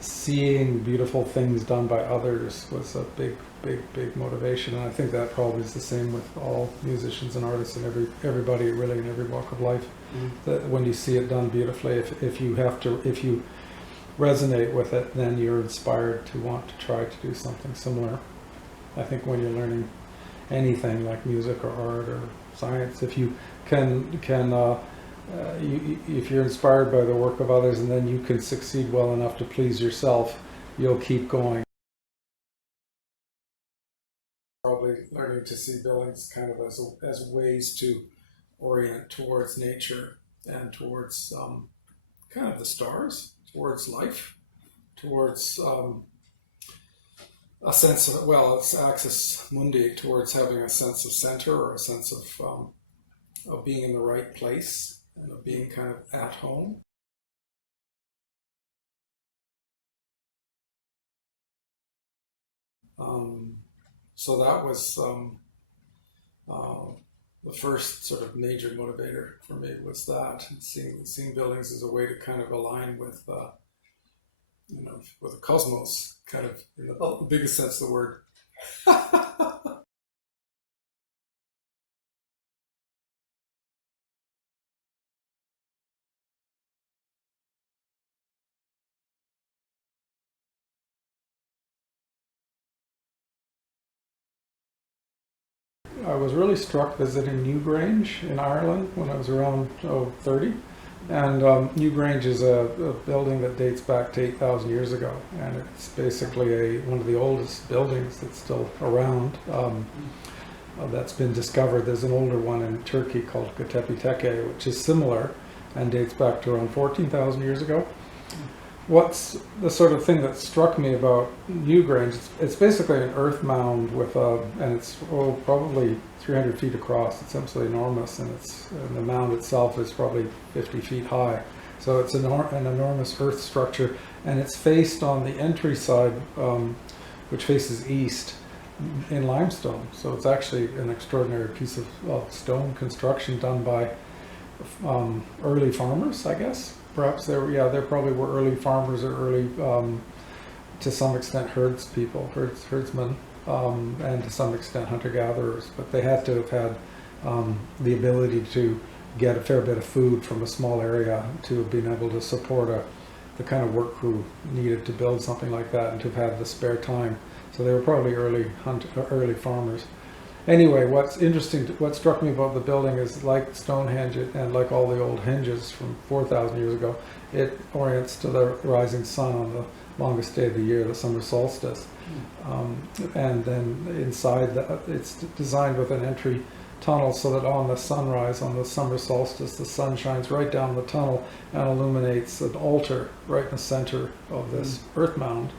seeing beautiful things done by others was a big motivation. And I think that probably is the same with all musicians and artists and everybody really in every walk of life. That when you see it done beautifully, if you resonate with it, then you're inspired to want to try to do something similar. I think when you're learning anything like music or art or science, if you if you're inspired by the work of others and then you can succeed well enough to please yourself, you'll keep going. Probably learning to see buildings kind of as ways to orient towards nature and towards kind of the stars, towards life, towards a sense of, well, it's axis mundi, towards having a sense of center or a sense of being in the right place and of being kind of at home. So that was the first sort of major motivator for me, was that, and seeing buildings as a way to kind of align with with the cosmos, kind of in the biggest sense of the word. I was really struck visiting Newgrange in Ireland when I was around 30. And Newgrange is a building that dates back to 8,000 years ago, and it's basically one of the oldest buildings that's still around. That's been discovered. There's an older one in Turkey called Göbekli Tepe, which is similar and dates back to around 14,000 years ago. What's the sort of thing that struck me about Newgrange? It's basically an earth mound with and it's probably 300 feet across. It's absolutely enormous, and the mound itself is probably 50 feet high. So it's an enormous earth structure, and it's faced on the entry side, which faces east, in limestone. So it's actually an extraordinary piece of stone construction done by early farmers, I guess. Perhaps there probably were early farmers or early, to some extent, herdsmen, and to some extent hunter-gatherers. But they had to have had the ability to get a fair bit of food from a small area to have been able to support the kind of work crew needed to build something like that, and to have had the spare time. So they were probably early farmers. Anyway, what struck me about the building is, like Stonehenge and like all the old henges from 4,000 years ago, it orients to the rising sun on the longest day of the year, the summer solstice. And then inside, it's designed with an entry tunnel so that on the sunrise, on the summer solstice, the sun shines right down the tunnel and illuminates an altar right in the center of this earth mound.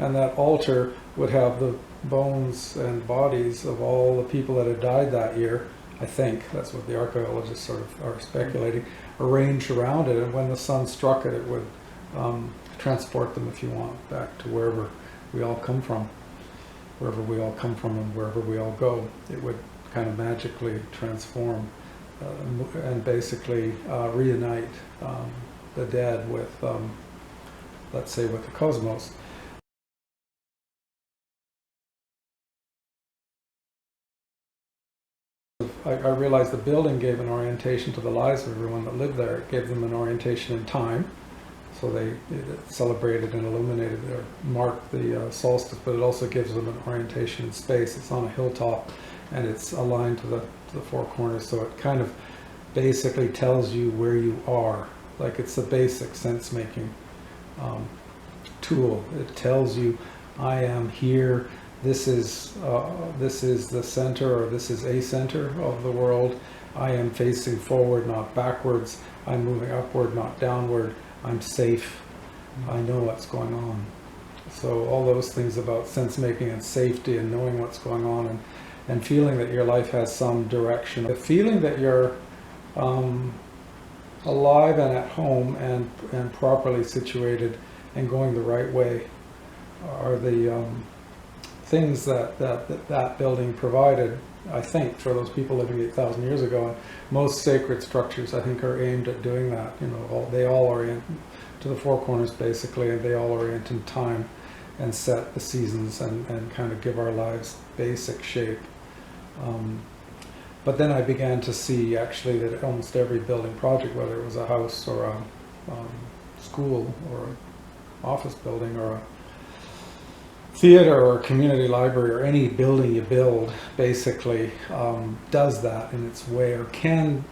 And that altar would have the bones and bodies of all the people that had died that year. I think that's what the archaeologists sort of are speculating, arranged around it, and when the sun struck it, it would transport them, if you want, back to wherever we all come from and wherever we all go. It would kind of magically transform and basically reunite the dead with, let's say, with the cosmos. I realized the building gave an orientation to the lives of everyone that lived there. It gave them an orientation in time, so it celebrated and illuminated or marked the solstice, but it also gives them an orientation in space. It's on a hilltop, and it's aligned to the four corners, so it kind of basically tells you where you are. Like, it's the basic sense-making tool. It tells you, I am here. This is the center, or this is a center of the world. I am facing forward, not backwards. I'm moving upward, not downward. I'm safe. I know what's going on. So all those things about sense-making and safety and knowing what's going on, and feeling that your life has some direction. The feeling that you're alive and at home and properly situated and going the right way are the things that building provided, I think, for those people living 8,000 years ago. And most sacred structures, I think, are aimed at doing that. They all orient to the four corners basically, and they all orient in time and set the seasons and kind of give our lives basic shape. But then I began to see actually that almost every building project, whether it was a house or a school or an office building or a theater or a community library or any building you build, basically does that in its way, or can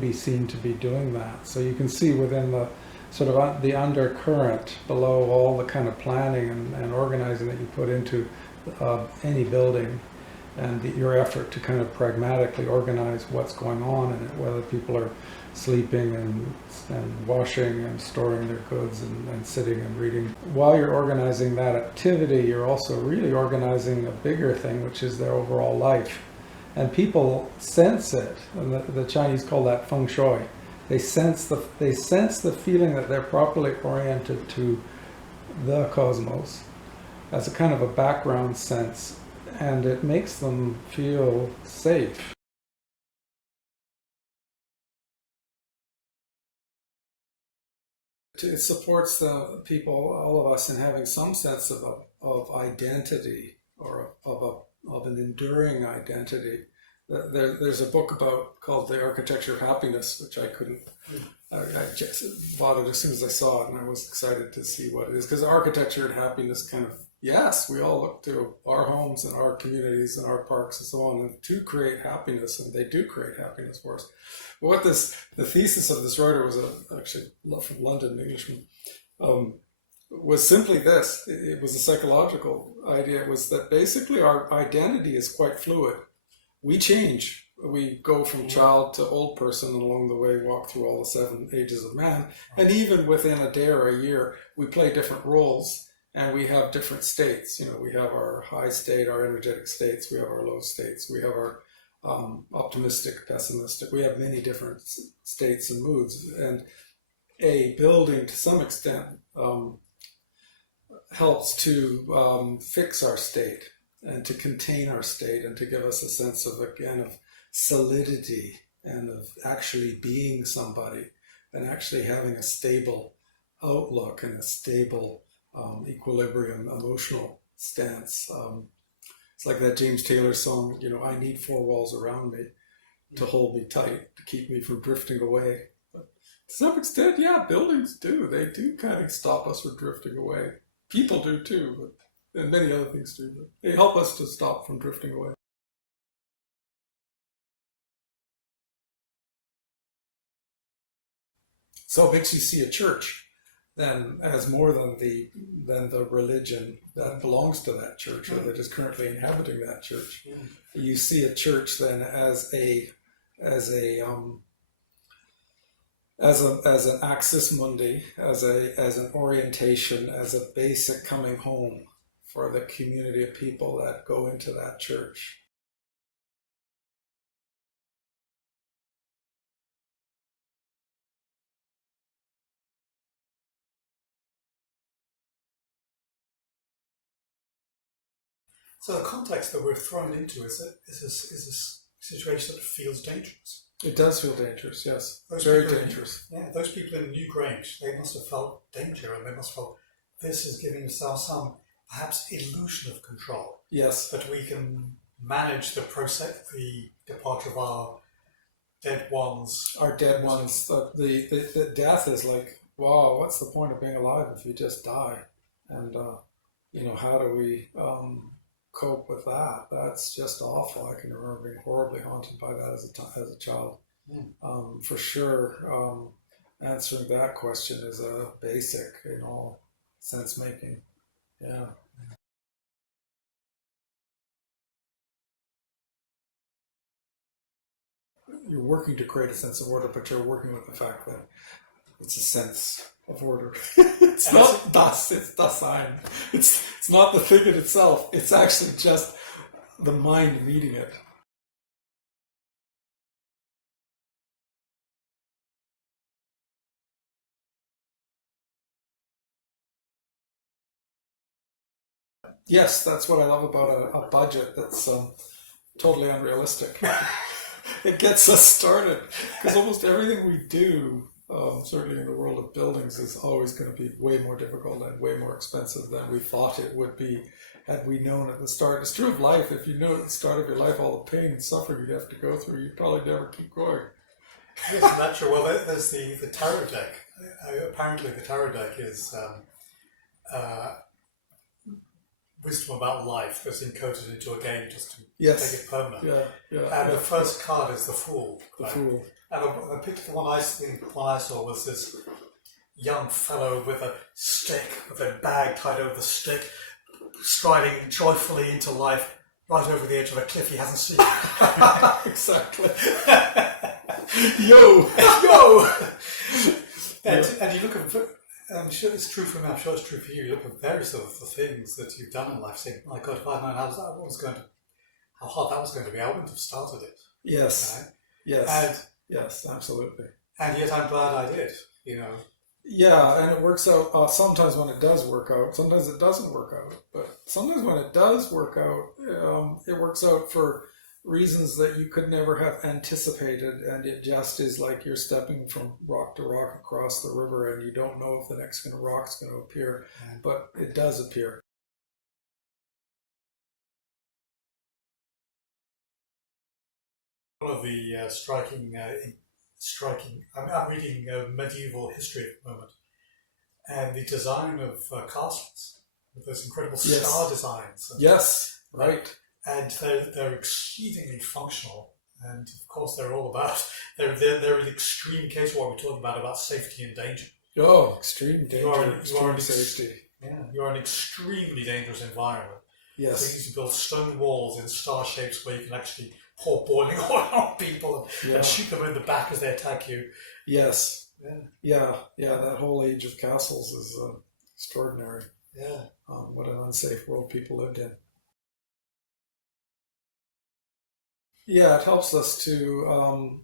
be seen to be doing that. So you can see within the sort of the undercurrent below all the kind of planning and organizing that you put into any building, and your effort to kind of pragmatically organize what's going on in it, whether people are sleeping and washing and storing their goods and sitting and reading. While you're organizing that activity, you're also really organizing a bigger thing, which is their overall life. And people sense it, and the Chinese call that feng shui. They sense the feeling that they're properly oriented to the cosmos as a kind of a background sense, and it makes them feel safe. It supports the people, all of us, in having some sense of identity, or of an enduring identity. There's a book called The Architecture of Happiness, which I just bought it as soon as I saw it, and I was excited to see what it is. Because architecture and happiness kind of, yes, we all look to our homes and our communities and our parks and so on to create happiness, and they do create happiness for us. But the thesis of this writer was actually from London, Englishman, was simply this. It was a psychological idea. It was that basically our identity is quite fluid. We change. We go from child to old person, and along the way walk through all the 7 ages of man. And even within a day or a year, we play different roles, and we have different states. We have our high state, our energetic states. We have our low states. We have our optimistic, pessimistic. We have many different states and moods. And a building, to some extent, helps to fix our state and to contain our state and to give us a sense of, again, of solidity and of actually being somebody and actually having a stable outlook and a stable equilibrium, emotional stance. It's like that James Taylor song, I need 4 walls around me to hold me tight, to keep me from drifting away. But to some extent, yeah, buildings do. They do kind of stop us from drifting away. People do too, and many other things do. But they help us to stop from drifting away. So it makes you see a church then as more than the religion that belongs to that church or that is currently inhabiting that church. You see a church then as an axis mundi, as an orientation, as a basic coming home for the community of people that go into that church. So the context that we're thrown into is a situation that feels dangerous. It does feel dangerous, yes. Very dangerous. Those people in Newgrange, they must have felt danger, and they must have felt this is giving us some perhaps illusion of control. Yes. That we can manage the process, the departure of our dead ones. Our dead ones. The death is like, wow, what's the point of being alive if you just die? And, how do we cope with that? That's just awful. I can remember being horribly haunted by that as a child. For sure, answering that question is a basic in all sense making. Yeah. You're working to create a sense of order, but you're working with the fact that it's a sense of order. It's not das, it's Dasein. It's not the thing in itself. It's actually just the mind reading it. Yes, that's what I love about a budget that's totally unrealistic. It gets us started, because almost everything we do certainly in the world of buildings, is always going to be way more difficult and way more expensive than we thought it would be had we known at the start. It's true of life. If you knew at the start of your life all the pain and suffering you'd have to go through, you'd probably never keep going. Yes, that's true. Well, there's the tarot deck. Apparently, the tarot deck is wisdom about life that's encoded into a game just to Yes. make it permanent. Yeah. And the first card is the Fool. The right? Fool. And the picture, the one I saw was this young fellow with a stick, with a bag tied over the stick, striding joyfully into life, right over the edge of a cliff he hasn't seen. Exactly. Yo! And you look at, I'm sure it's true for me, I'm sure it's true for you, you look at various of the things that you've done in life, saying, my God, if I'd known how hard that was going to be, I wouldn't have started it. Yes. Right? Yes. Yes, absolutely. And yet I'm glad I did, Yeah, and it works out sometimes when it does work out. Sometimes it doesn't work out. But sometimes when it does work out, it works out for reasons that you could never have anticipated. And it just is like you're stepping from rock to rock across the river and you don't know if the next rock's going to appear. But it does appear. One of the striking, I'm reading medieval history at the moment, and the design of castles, with those incredible star designs. Yes, right. And they're exceedingly functional, and of course they're all about, they're an extreme case of what we're talking about safety and danger. Oh, extreme danger, extreme safety. Yeah, you're in an extremely dangerous environment. Yes. So you need to build stone walls in star shapes where you can actually pour boiling oil on people and shoot them in the back as they attack you. Yes. Yeah. That whole age of castles is extraordinary. Yeah. What an unsafe world people lived in. Yeah, it helps us to,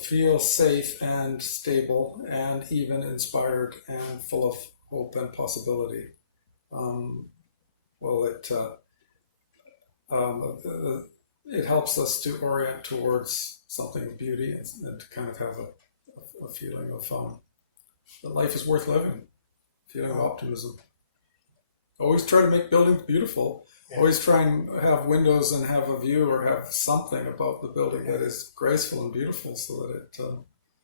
feel safe and stable and even inspired and full of hope and possibility. It helps us to orient towards something of beauty and to kind of have a feeling of that life is worth living, feeling of optimism. Always try to make buildings beautiful. Yeah. Always try and have windows and have a view or have something about the building that is graceful and beautiful, so that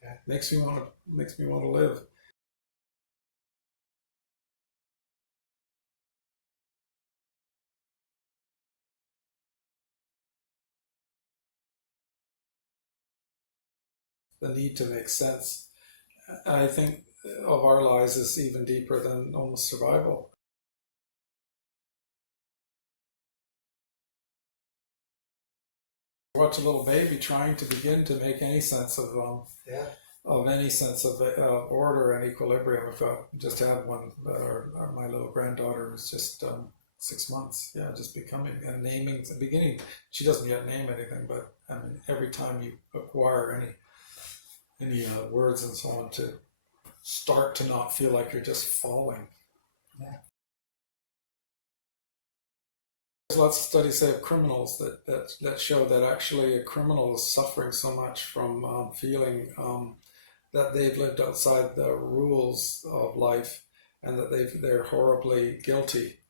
it makes me want to live. The need to make sense, I think, of our lives is even deeper than almost survival. Watch a little baby trying to begin to make any sense of order and equilibrium. Just had one. My little granddaughter was just 6 months. Yeah, just becoming and naming. Beginning. She doesn't yet name anything, but I mean, every time you acquire any words and so on, to start to not feel like you're just falling. Yeah. There's lots of studies, say, of criminals that show that actually a criminal is suffering so much from feeling that they've lived outside the rules of life and that they're horribly guilty.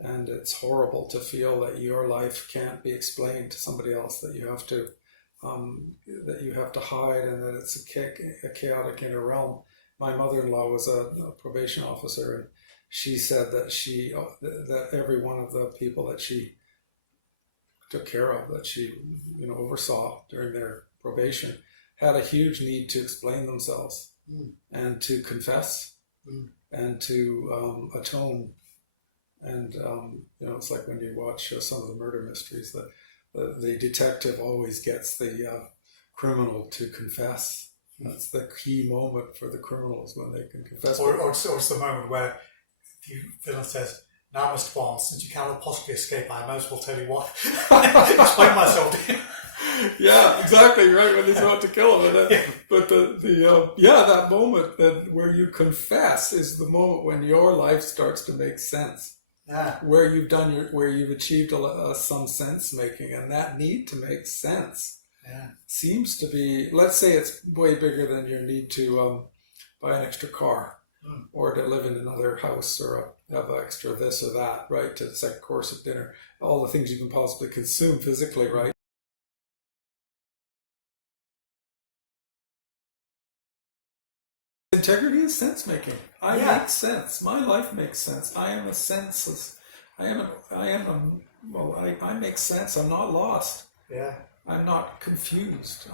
And it's horrible to feel that your life can't be explained to somebody else, that you have to hide, and that it's a chaotic inner realm. My mother-in-law was a probation officer, and she said that every one of the people that she took care of, that she oversaw during their probation, had a huge need to explain themselves and to confess and to atone. And it's like when you watch some of the murder mysteries, that the detective always gets the criminal to confess. That's the key moment for the criminals, when they can confess. Or it's the moment where the villain says, "Now, Mr. Bond, since you cannot possibly escape, I might as well tell you what." Explain myself to you. Yeah, exactly, right, when he's about to kill him. But that moment where you confess is the moment when your life starts to make sense. Yeah. Where you've achieved some sense making, and that need to make sense Yeah. seems to be, let's say it's way bigger than your need to buy an extra car or to live in another house or have extra this or that, right? To the second course of dinner, all the things you can possibly consume physically, right? Integrity is sense making. I make sense. My life makes sense. I am a senseless. I make sense. I'm not lost. Yeah. I'm not confused.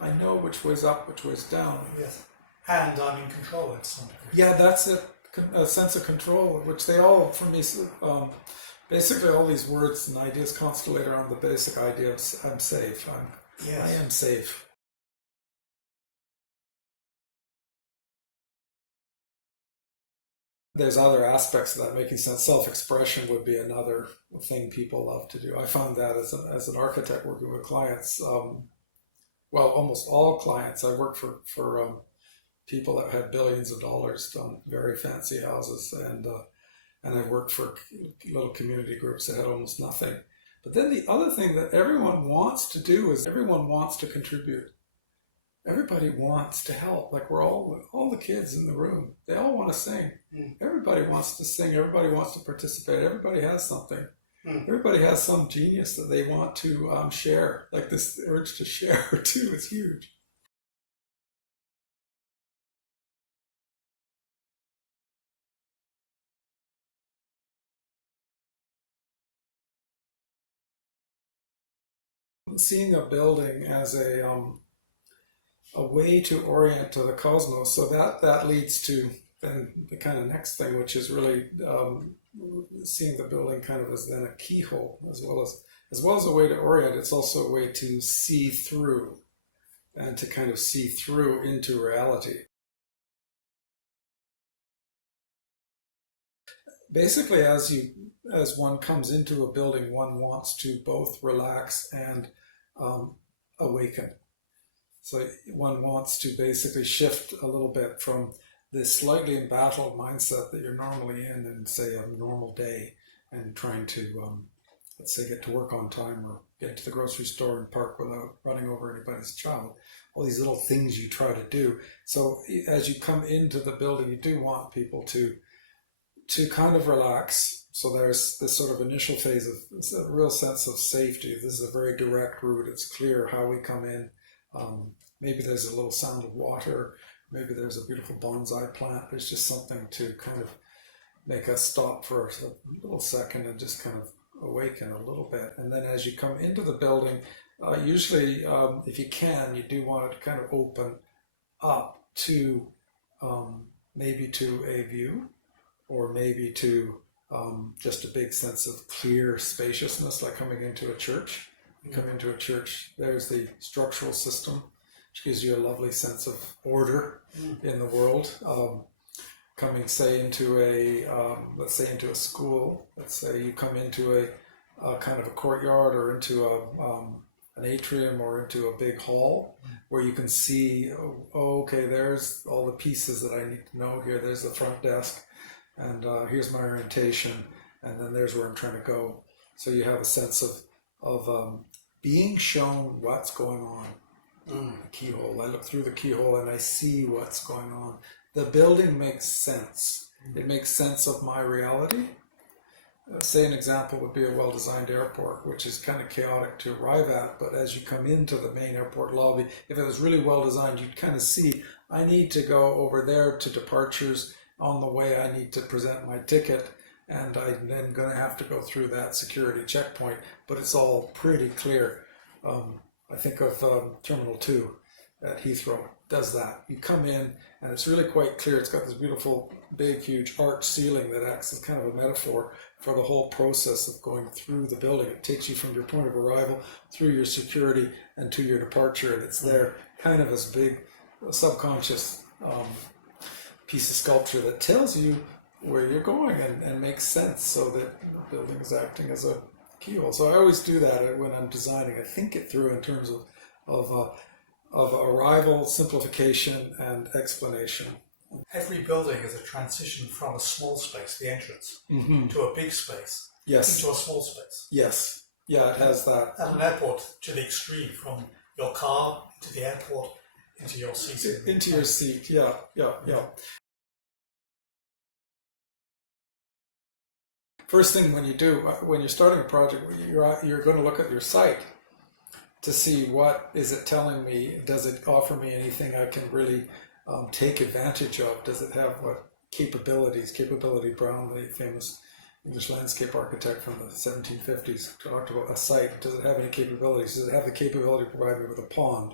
I know which way's up, which way's down. Yes. And I'm in control at some point. Yeah, that's it. A sense of control, which they all, for me, basically all these words and ideas constellate around the basic idea of I'm safe. I am safe. There's other aspects of that making sense. Self-expression would be another thing people love to do. I found that as an architect working with clients, well, almost all clients. I work for people that had billions of dollars, done very fancy houses, and I've worked for little community groups that had almost nothing. But then the other thing that everyone wants to do is everyone wants to contribute. Everybody wants to help. Like we're all the kids in the room. They all want to sing. Everybody wants to sing. Everybody wants to participate. Everybody has something. Everybody has some genius that they want to share. Like this urge to share too is huge. Seeing a building as a way to orient to the cosmos. So that leads to then the kind of next thing, which is really seeing the building kind of as then a keyhole, as well as a way to orient. It's also a way to see through and to kind of see through into reality. Basically, as one comes into a building, one wants to both relax and awaken. So one wants to basically shift a little bit from this slightly embattled mindset that you're normally in say, a normal day and trying to, let's say, get to work on time or get to the grocery store and park without running over anybody's child. All these little things you try to do. So as you come into the building, you do want people to kind of relax. So there's this sort of initial phase of a real sense of safety. This is a very direct route. It's clear how we come in. Maybe there's a little sound of water. Maybe there's a beautiful bonsai plant. There's just something to kind of make us stop for a little second and just kind of awaken a little bit. And then as you come into the building, usually, if you can, you do want it to kind of open up to maybe to a view, or maybe to just a big sense of clear spaciousness, like coming into a church. You come into a church, there's the structural system, which gives you a lovely sense of order in the world. Coming, say, into let's say into a school, let's say you come into a kind of a courtyard or into an atrium or into a big hall where you can see, okay, there's all the pieces that I need to know here. There's the front desk, and here's my orientation, and then there's where I'm trying to go. So you have a sense of being shown what's going on. The keyhole. I look through the keyhole and I see what's going on. The building makes sense. It makes sense of my reality. Say an example would be a well-designed airport, which is kind of chaotic to arrive at, but as you come into the main airport lobby, if it was really well-designed, you'd kind of see, I need to go over there to departures. On the way, I need to present my ticket, and I'm then going to have to go through that security checkpoint, but it's all pretty clear. I think of Terminal 2 at Heathrow does that. You come in, and it's really quite clear. It's got this beautiful, big, huge arch ceiling that acts as kind of a metaphor for the whole process of going through the building. It takes you from your point of arrival through your security and to your departure, and it's there kind of as big subconscious piece of sculpture that tells you where you're going and makes sense, so that the building is acting as a keyhole. So I always do that when I'm designing. I think it through in terms of arrival, simplification, and explanation. Every building is a transition from a small space, the entrance, to a big space, Yes. into a small space. Yes. Yeah, it has that. At an airport, to the extreme, from your car to the airport, into your seat. Into your seat, yeah. First thing when you're starting a project, you're going to look at your site to see what is it telling me. Does it offer me anything I can really take advantage of? Does it have what capabilities? Capability Brown, the famous English landscape architect from the 1750s, talked about a site. Does it have any capabilities? Does it have the capability to provide me with a pond,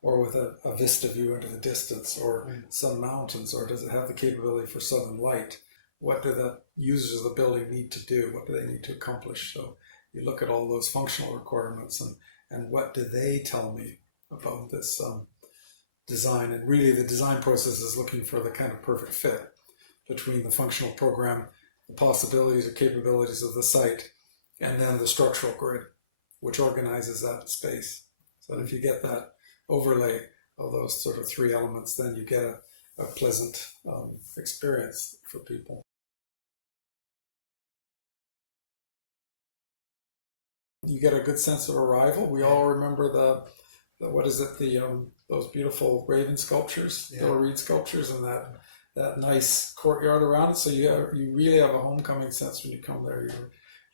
or with a vista view into the distance, or some mountains, or does it have the capability for southern light? What do the users of the building need to do? What do they need to accomplish? So you look at all those functional requirements, and what do they tell me about this design? And really the design process is looking for the kind of perfect fit between the functional program, the possibilities or capabilities of the site, and then the structural grid, which organizes that space. So if you get that overlay of those sort of three elements, then you get a pleasant experience for people. You get a good sense of arrival. We all remember the what is it, those beautiful raven sculptures, Bill Reed sculptures, and that nice courtyard around it. So you really have a homecoming sense when you come there.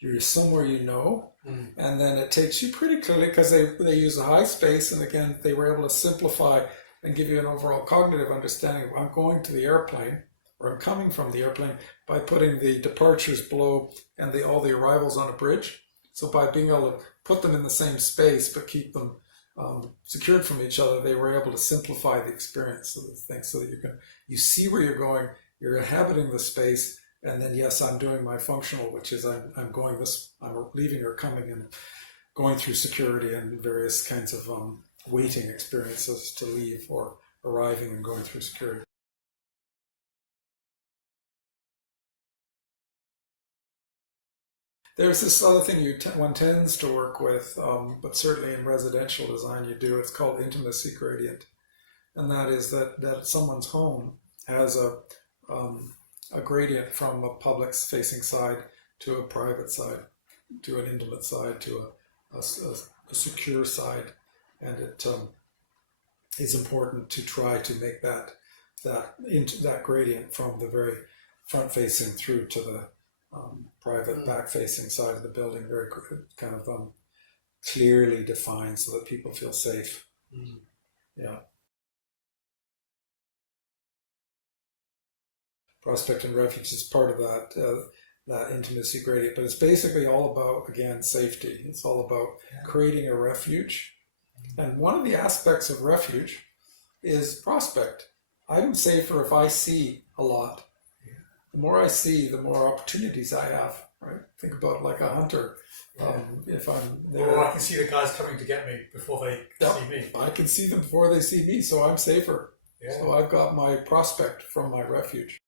You're somewhere you know, and then it takes you pretty clearly, because they use a high space, and again they were able to simplify and give you an overall cognitive understanding of, I'm going to the airplane, or I'm coming from the airplane, by putting the departures below and all the arrivals on a bridge. So by being able to put them in the same space but keep them secured from each other, they were able to simplify the experience of the thing, so that you see where you're going, you're inhabiting the space, and then yes, I'm doing my functional, which is I'm leaving or coming, and going through security and various kinds of waiting experiences to leave, or arriving and going through security. There's this other thing one tends to work with, but certainly in residential design you do. It's called intimacy gradient, and that is that someone's home has a gradient from a public-facing side to a private side, to an intimate side, to a secure side, and it is important to try to make that gradient from the very front-facing through to the private back-facing side of the building very kind of clearly defined, so that people feel safe. Yeah. Prospect and refuge is part of that intimacy gradient, but it's basically all about, again, safety. It's all about creating a refuge, and one of the aspects of refuge is prospect. I'm safer if I see a lot. The more I see, the more opportunities I have, right? Think about it like a hunter. If I'm there, or I can see the guys coming to get me before they see me. I can see them before they see me, so I'm safer. Yeah. So I've got my prospect from my refuge.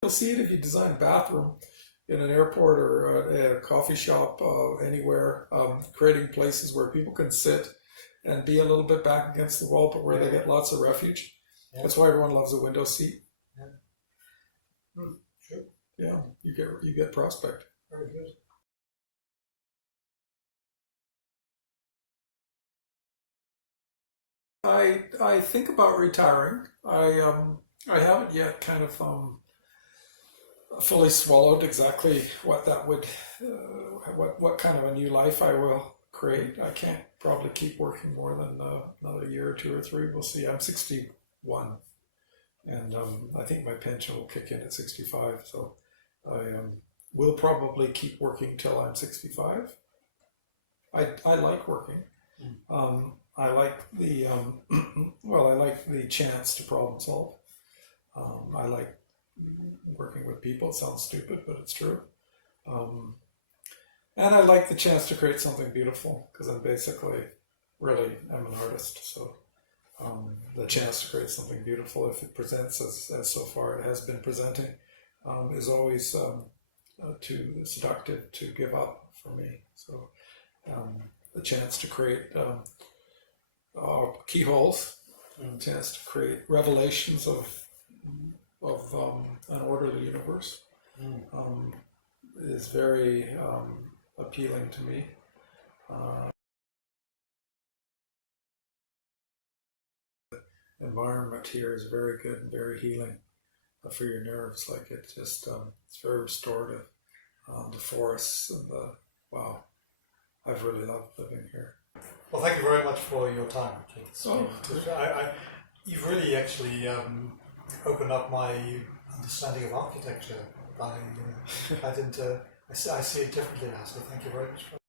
You'll see it if you design a bathroom in an airport or a coffee shop, anywhere, creating places where people can sit and be a little bit back against the wall, but where they get lots of refuge. That's why everyone loves a window seat. Sure. Yeah, you get prospect. Very good. I think about retiring. I haven't yet kind of fully swallowed exactly what that would what kind of a new life I will create. I can't probably keep working more than another year or two or three. We'll see. I'm 61, and I think my pension will kick in at 65. So I will probably keep working till I'm 65. I like working. I like the I like the chance to problem solve. I like working with people. It sounds stupid, but it's true. And I like the chance to create something beautiful, because I'm basically I'm an artist. So the chance to create something beautiful, if it presents as so far it has been presenting, is always too seductive to give up for me. So the chance to create keyholes, chance to create revelations of an orderly universe, is very appealing to me. Environment here is very good and very healing for your nerves. Like it just, it's very restorative. The forests and wow, I've really loved living here. Well, thank you very much for your time. Oh. You've really actually opened up my understanding of architecture. I see it differently now, so thank you very much for